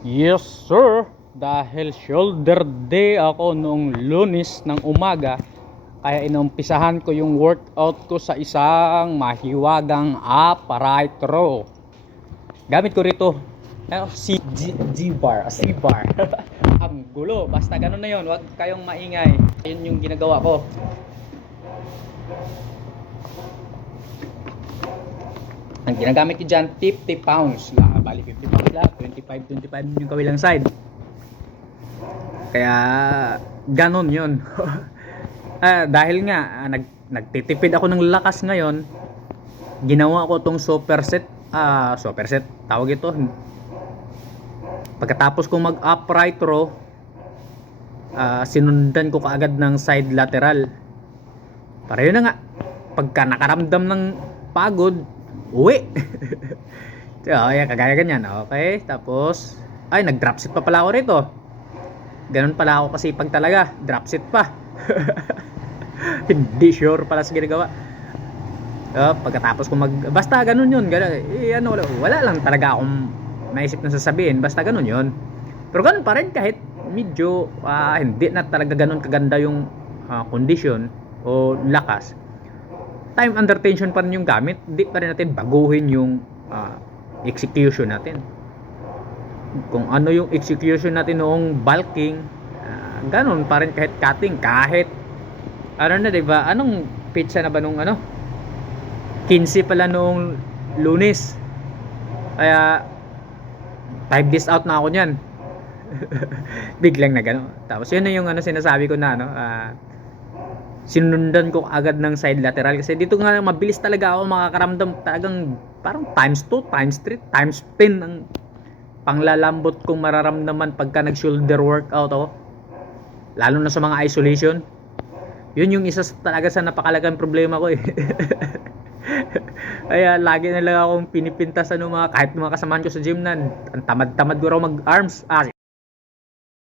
Yes sir, dahil shoulder day ako noong Lunes ng umaga, kaya inumpisahan ko yung workout ko sa isang mahiwagang upright row. Gamit ko rito C-bar. Ang gulo, basta ganun na yun, huwag kayong maingay. Yun yung ginagawa ko. Ang ginagamit ko dyan, 50 pounds. Bali 50 pounds lang, 25 yung kabilang side. Kaya ganon yun. Dahil nga nagtitipid ako ng lakas ngayon, ginawa ko tong superset tawag ito. Pagkatapos kong mag upright row, sinundan ko kaagad ng side lateral. Para yun na nga, pagka nakaramdam ng pagod, uwi. So, ayan, kagaya ganyan. Okay, tapos nag drop sit pa pala ako rito. Ganun pala ako kasi pag talaga drop sit pa. Hindi sure pala sa ginagawa. Pagkatapos ko basta ganun yun, wala lang talaga akong naisip na sasabihin, basta ganun yun. Pero ganun pa rin kahit medyo hindi na talaga ganun kaganda yung condition o lakas. Time under tension pa rin yung gamit, hindi pa rin natin baguhin yung execution natin. Kung ano yung execution natin noong bulking, ganun pa rin kahit cutting, kahit diba, anong pizza na ba nung 15 pala noong Lunes. Kaya 5 days out na ako niyan. Biglang na gano'n. Tapos yun na yung sinasabi ko na sinundan ko agad ng side lateral kasi dito nga mabilis talaga ako makakaramdam, talagang parang times 2, times 3, times 10 ang panglalambot kong mararamdaman pagka nag shoulder workout ako, lalo na sa mga isolation. Yun yung isa talaga sa napakalagang problema ko eh. Kaya lagi na lang akong pinipintasan ng kahit mga kasamahan ko sa gym na ang tamad-tamad ko raw mag arms.